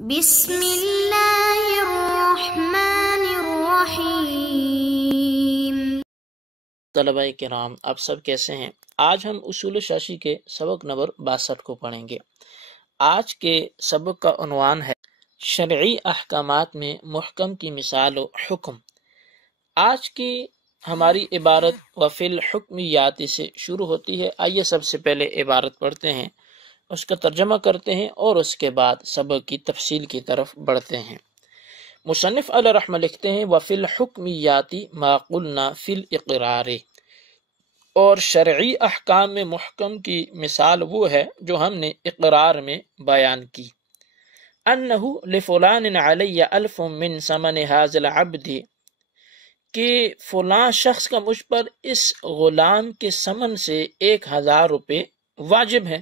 بسم اللہ الرحمن الرحیم۔ طلبہ کرام، آپ سب کیسے ہیں؟ آج ہم اصول شاشی کے سبق نمبر 62 کو پڑھیں گے۔ آج کے سبق کا عنوان ہے شرعی احکامات میں محکم کی مثال و حکم۔ آج کی ہماری عبارت وفی الحکمیات سے شروع ہوتی ہے۔ آئیے سب سے پہلے عبارت پڑھتے ہیں، اس کا ترجمہ کرتے ہیں اور اس کے بعد سبق کی تفصیل کی طرف بڑھتے ہیں۔ مصنف علیہ رحمہ لکھتے ہیں وفی الحکمیات ما قلنا فی الاقرار، اور شرعی احکام میں محکم کی مثال وہ ہے جو ہم نے اقرار میں بیان کی۔ انہ لفلان علی الف من ثمن ھذا العبد، کہ فلاں شخص کا مجھ پر اس غلام کے ثمن سے 1000 روپے واجب ہے۔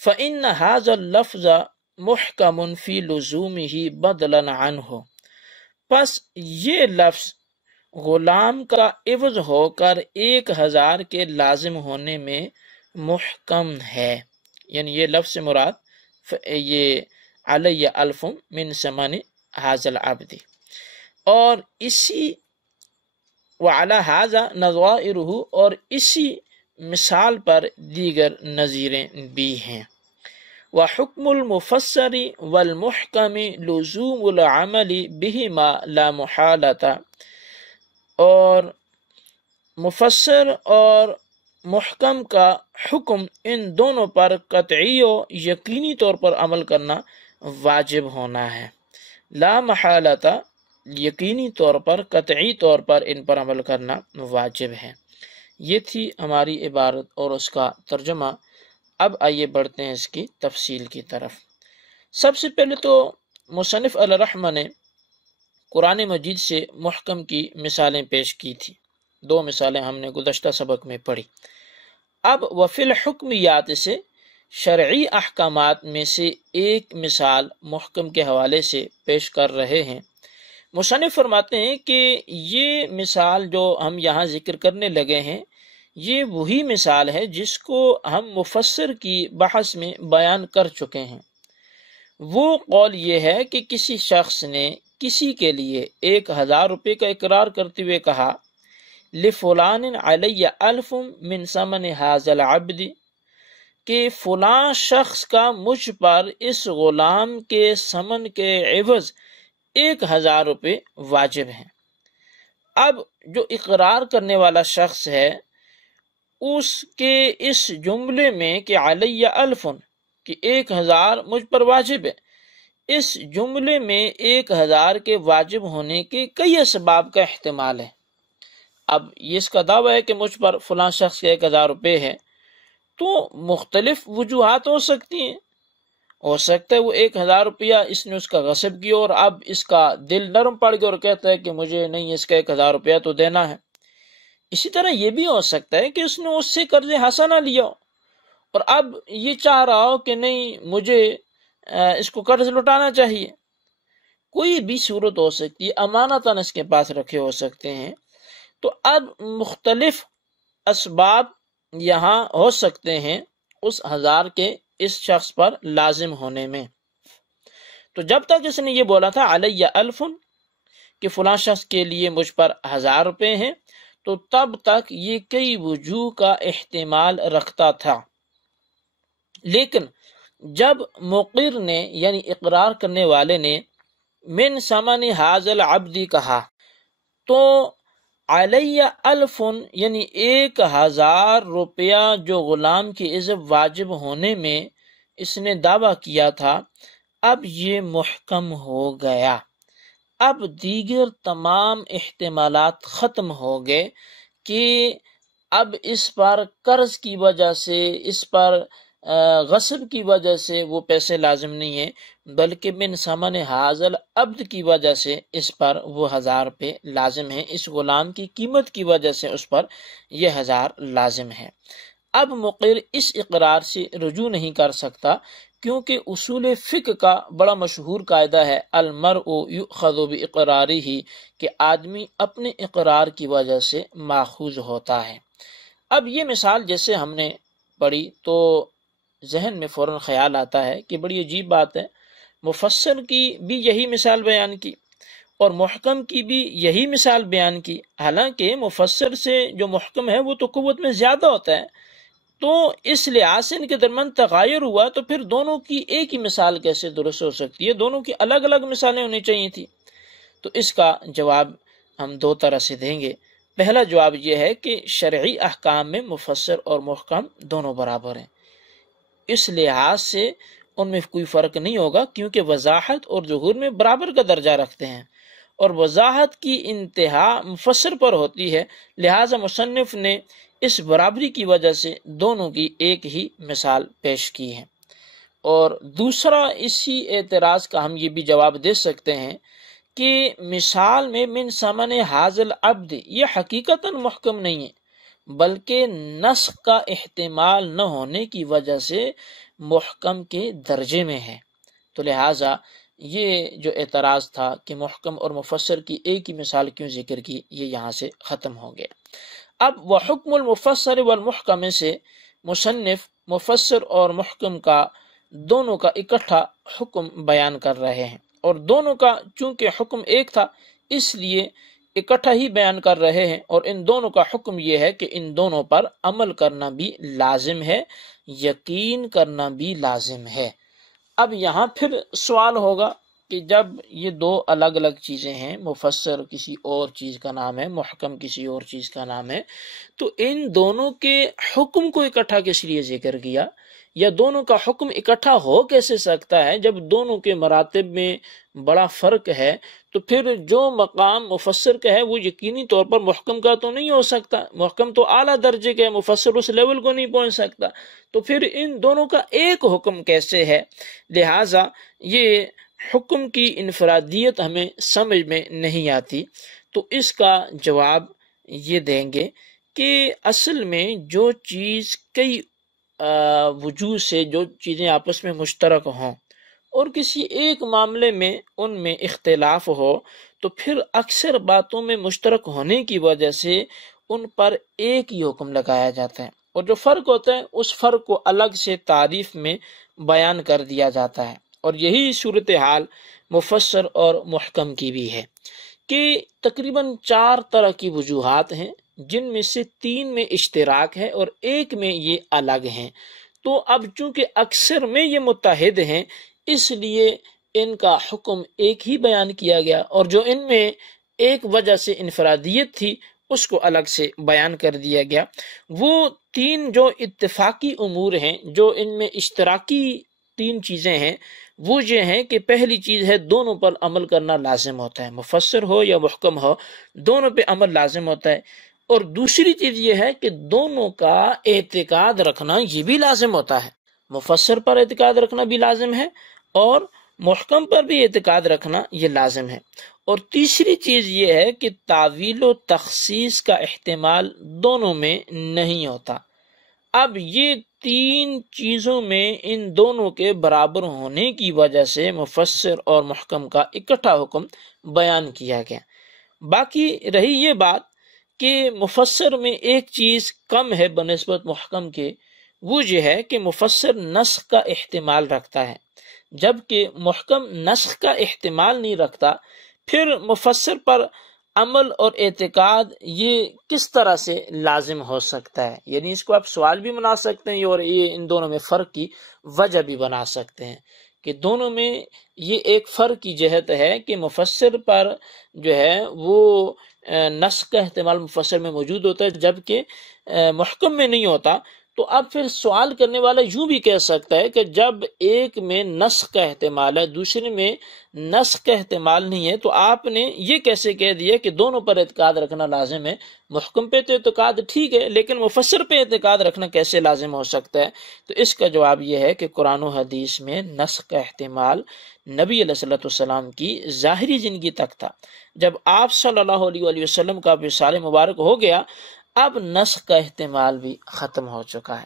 فإن هذا اللفظ محکم فی لزومہ بدلا عنہ، پس یہ لفظ غلام کا عوض ہو کر 1000 کے لازم ہونے میں محکم ہے، یعنی یہ لفظ سے مراد یہ علی الف من ثمن ھذا العبد، اور اسی وعلی ھذا نظائرہ، اور اسی مثال پر دیگر نظیریں بھی ہیں۔ وحکم المفسر والمحکم لزوم العمل بہما لا محالۃ، اور مفسر اور محکم کا حکم ان دونوں پر قطعی و یقینی طور پر عمل کرنا واجب ہونا ہے۔ لا محالۃ، یقینی طور پر، قطعی طور پر ان پر عمل کرنا واجب ہے۔ یہ تھی ہماری عبارت اور اس کا ترجمہ۔ اب آئیے بڑھتے ہیں اس کی تفصیل کی طرف۔ سب سے پہلے تو مصنف علیہ رحمہ نے قرآن مجید سے محکم کی مثالیں پیش کی تھی۔ 2 مثالیں ہم نے گزشتہ سبق میں پڑھی۔ اب وفی الحکمیات سے شرعی احکامات میں سے ایک مثال محکم کے حوالے سے پیش کر رہے ہیں۔ مصنف فرماتے ہیں کہ یہ مثال جو ہم یہاں ذکر کرنے لگے ہیں، یہ وہی مثال ہے جس کو ہم مفسر کی بحث میں بیان کر چکے ہیں۔ وہ قول یہ ہے کہ کسی شخص نے کسی کے لیے 1000 روپے کا اقرار کرتے ہوئے کہا لفلان علی الف من ثمن ھذا العبد، کہ فلاں شخص کا مجھ پر اس غلام کے ثمن کے عوض 1000 روپے واجب ہیں۔ اب جو اقرار کرنے والا شخص ہے، اس کے اس جملے میں کہ علی الف، کہ 1000 مجھ پر واجب ہے، اس جملے میں 1000 کے واجب ہونے کے کئی اسباب کا احتمال ہے۔ اب یہ اس کا دعویٰ ہے کہ مجھ پر فلاں شخص کے 1000 روپے ہے، تو مختلف وجوہات ہو سکتی ہیں۔ ہو سکتا ہے وہ 1000 روپیہ اس نے اس کا غصب کیا اور اب اس کا دل نرم پڑ گیا اور کہتا ہے کہ مجھے نہیں، اس کا 1000 روپیہ تو دینا ہے۔ اسی طرح یہ بھی ہو سکتا ہے کہ اس نے اس سے قرض حسنہ لیا اور اب یہ چاہ رہا ہو کہ نہیں، مجھے اس کو قرض لوٹانا چاہیے۔ کوئی بھی صورت ہو سکتی ہے، امانتاً اس کے پاس رکھے ہو سکتے ہیں۔ تو اب مختلف اسباب یہاں ہو سکتے ہیں اس 1000 کے اس شخص پر لازم ہونے میں۔ تو جب تک اس نے یہ بولا تھا علی الف، کہ فلاں شخص کے لیے مجھ پر 1000 روپے ہیں، تو تب تک یہ کئی وجوہ کا احتمال رکھتا تھا۔ لیکن جب مقر نے یعنی اقرار کرنے والے نے من ثمن ھذا العبد کہا، تو علی الف یعنی 1000 روپیہ جو غلام کی عزت واجب ہونے میں اس نے دعویٰ کیا تھا، اب یہ محکم ہو گیا۔ اب دیگر تمام احتمالات ختم ہو گئے کہ اب اس پر قرض کی وجہ سے، اس پر غصب کی وجہ سے وہ پیسے لازم نہیں ہیں، بلکہ من ثمن ھذا العبد کی وجہ سے اس پر وہ 1000 روپے لازم ہیں، اس غلام کی قیمت کی وجہ سے اس پر یہ 1000 لازم ہے۔ اب مقر اس اقرار سے رجوع نہیں کر سکتا، کیونکہ اصول فقہ کا بڑا مشہور قاعدہ ہے المرء یؤخذ باقرارہ، کہ آدمی اپنے اقرار کی وجہ سے ماخوذ ہوتا ہے۔ اب یہ مثال جیسے ہم نے پڑھی تو ذہن میں فوراً خیال آتا ہے کہ بڑی عجیب بات ہے، مفسر کی بھی یہی مثال بیان کی اور محکم کی بھی یہی مثال بیان کی، حالانکہ مفسر سے جو محکم ہے وہ تو قوت میں زیادہ ہوتا ہے، تو اس لحاظ سے ان کے درمیان تغیر ہوا، تو پھر دونوں کی ایک ہی مثال کیسے درست ہو سکتی ہے؟ دونوں کی الگ الگ مثالیں ہونی چاہیے تھی۔ تو اس کا جواب ہم دو طرح سے دیں گے۔ پہلا جواب یہ ہے کہ شرعی احکام میں مفسر اور محکم دونوں برابر ہیں، اس لحاظ سے ان میں کوئی فرق نہیں ہوگا، کیونکہ وضاحت اور ظہور میں برابر کا درجہ رکھتے ہیں، اور وضاحت کی انتہا مفسر پر ہوتی ہے، لہذا مصنف نے اس برابری کی وجہ سے دونوں کی ایک ہی مثال پیش کی ہے۔ اور دوسرا اسی اعتراض کا ہم یہ بھی جواب دے سکتے ہیں کہ مثال میں من ثمن حاضل عبد یہ حقیقتاً محکم نہیں ہے، بلکہ نسخ کا احتمال نہ ہونے کی وجہ سے محکم کے درجے میں ہے۔ تو لہٰذا یہ جو اعتراض تھا کہ محکم اور مفسر کی ایک ہی مثال کیوں ذکر کی، یہ یہاں سے ختم ہو گیا۔ اب وحکم المفسر والمحکم سے مصنف مفسر اور محکم کا دونوں کا اکٹھا حکم بیان کر رہے ہیں، اور دونوں کا چونکہ حکم ایک تھا اس لیے اکٹھا ہی بیان کر رہے ہیں، اور ان دونوں کا حکم یہ ہے کہ ان دونوں پر عمل کرنا بھی لازم ہے، یقین کرنا بھی لازم ہے۔ اب یہاں پھر سوال ہوگا کہ جب یہ دو الگ الگ چیزیں ہیں، مفسر کسی اور چیز کا نام ہے، محکم کسی اور چیز کا نام ہے، تو ان دونوں کے حکم کو اکٹھا کس لیے ذکر کیا، یا دونوں کا حکم اکٹھا ہو کیسے سکتا ہے جب دونوں کے مراتب میں بڑا فرق ہے؟ تو پھر جو مقام مفسر کا ہے وہ یقینی طور پر محکم کا تو نہیں ہو سکتا، محکم تو اعلیٰ درجے کا ہے، مفسر اس لیول کو نہیں پہنچ سکتا، تو پھر ان دونوں کا ایک حکم کیسے ہے؟ لہٰذا یہ حکم کی انفرادیت ہمیں سمجھ میں نہیں آتی۔ تو اس کا جواب یہ دیں گے کہ اصل میں جو چیز کئی وجوہ سے جو چیزیں آپس میں مشترک ہوں اور کسی ایک معاملے میں ان میں اختلاف ہو، تو پھر اکثر باتوں میں مشترک ہونے کی وجہ سے ان پر ایک ہی حکم لگایا جاتا ہے، اور جو فرق ہوتا ہے اس فرق کو الگ سے تعریف میں بیان کر دیا جاتا ہے۔ اور یہی صورتحال مفسر اور محکم کی بھی ہے کہ تقریباً 4 طرح کی وجوہات ہیں، جن میں سے 3 میں اشتراک ہے اور ایک میں یہ الگ ہیں۔ تو اب چونکہ اکثر میں یہ متحد ہیں، اس لیے ان کا حکم ایک ہی بیان کیا گیا، اور جو ان میں ایک وجہ سے انفرادیت تھی اس کو الگ سے بیان کر دیا گیا۔ وہ 3 جو اتفاقی امور ہیں، جو ان میں اشتراکی 3 چیزیں ہیں، وہ یہ ہیں کہ پہلی چیز ہے دونوں پر عمل کرنا لازم ہوتا ہے، مفسر ہو یا محکم ہو، دونوں پہ عمل لازم ہوتا ہے۔ اور دوسری چیز یہ ہے کہ دونوں کا اعتقاد رکھنا یہ بھی لازم ہوتا ہے، مفسر پر اعتقاد رکھنا بھی لازم ہے اور محکم پر بھی اعتقاد رکھنا یہ لازم ہے۔ اور تیسری چیز یہ ہے کہ تعویل و تخصیص کا احتمال دونوں میں نہیں ہوتا۔ اب یہ 3 چیزوں میں ان دونوں کے برابر ہونے کی وجہ سے مفسر اور محکم کا اکٹھا حکم بیان کیا گیا۔ باقی رہی یہ بات کہ مفسر میں ایک چیز کم ہے بنسبت محکم کے، وہ یہ ہے کہ مفسر نسخ کا احتمال رکھتا ہے، جبکہ محکم نسخ کا احتمال نہیں رکھتا۔ پھر مفسر پر عمل اور اعتقاد یہ کس طرح سے لازم ہو سکتا ہے؟ یعنی اس کو آپ سوال بھی بنا سکتے ہیں اور یہ ان دونوں میں فرق کی وجہ بھی بنا سکتے ہیں کہ دونوں میں یہ ایک فرق کی جہت ہے کہ مفسر پر جو ہے وہ نسخ کا احتمال مفسر میں موجود ہوتا ہے، جبکہ محکم میں نہیں ہوتا۔ تو اب پھر سوال کرنے والا یوں بھی کہہ سکتا ہے کہ جب ایک میں نسخ کا احتمال ہے دوسرے میں نسخ کا احتمال نہیں ہے، تو آپ نے یہ کیسے کہہ دیا کہ دونوں پر اعتقاد رکھنا لازم ہے؟ محکم پہ تو اعتقاد ٹھیک ہے، لیکن مفسر پہ اعتقاد رکھنا کیسے لازم ہو سکتا ہے؟ تو اس کا جواب یہ ہے کہ قرآن و حدیث میں نسخ کا احتمال نبی علیہ الصلوۃ والسلام کی ظاہری زندگی تک تھا۔ جب آپ صلی اللہ علیہ وآلہ وسلم کا وصال مبارک ہو گیا، اب نسخ کا احتمال بھی ختم ہو چکا ہے۔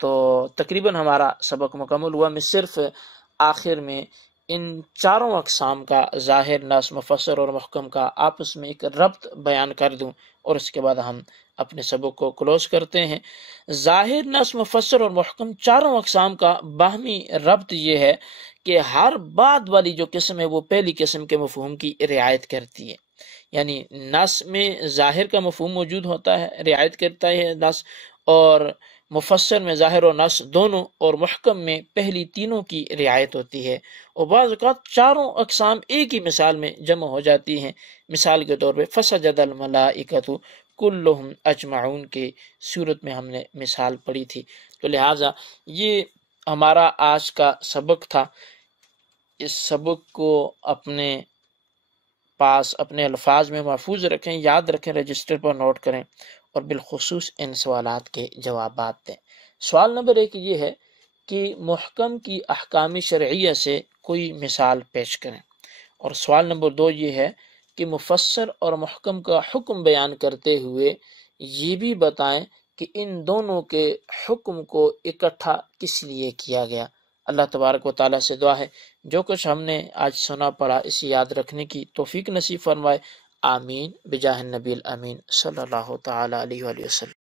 تو تقریباً ہمارا سبق مکمل ہوا۔ میں صرف آخر میں ان چاروں اقسام کا ظاہر، نص، مفسر اور محکم کا آپس میں ایک ربط بیان کر دوں اور اس کے بعد ہم اپنے سبق کو کلوز کرتے ہیں۔ ظاہر، نص، مفسر اور محکم چاروں اقسام کا باہمی ربط یہ ہے کہ ہر بعد والی جو قسم ہے وہ پہلی قسم کے مفہوم کی رعایت کرتی ہے، یعنی نص میں ظاہر کا مفہوم موجود ہوتا ہے، رعایت کرتا ہے نص، اور مفسر میں ظاہر و نص دونوں، اور محکم میں پہلی تینوں کی رعایت ہوتی ہے، اور بعض اوقات چاروں اقسام ایک ہی مثال میں جمع ہو جاتی ہیں۔ مثال کے طور پہ فسجد الملائکۃ کلہم اجمعون کی صورت میں ہم نے مثال پڑھی تھی۔ تو لہٰذا یہ ہمارا آج کا سبق تھا۔ اس سبق کو اپنے پاس اپنے الفاظ میں محفوظ رکھیں، یاد رکھیں، رجسٹر پر نوٹ کریں، اور بالخصوص ان سوالات کے جوابات دیں۔ سوال نمبر 1 یہ ہے کہ محکم کی احکام شرعیہ سے کوئی مثال پیش کریں، اور سوال نمبر 2 یہ ہے کہ مفسر اور محکم کا حکم بیان کرتے ہوئے یہ بھی بتائیں کہ ان دونوں کے حکم کو اکٹھا کس لیے کیا گیا۔ اللہ تبارک و تعالیٰ سے دعا ہے جو کچھ ہم نے آج سنا پڑھا اسے یاد رکھنے کی توفیق نصیب فرمائے۔ آمین بجاہ النبی الامین صلی اللہ تعالیٰ علیہ وآلہ وسلم۔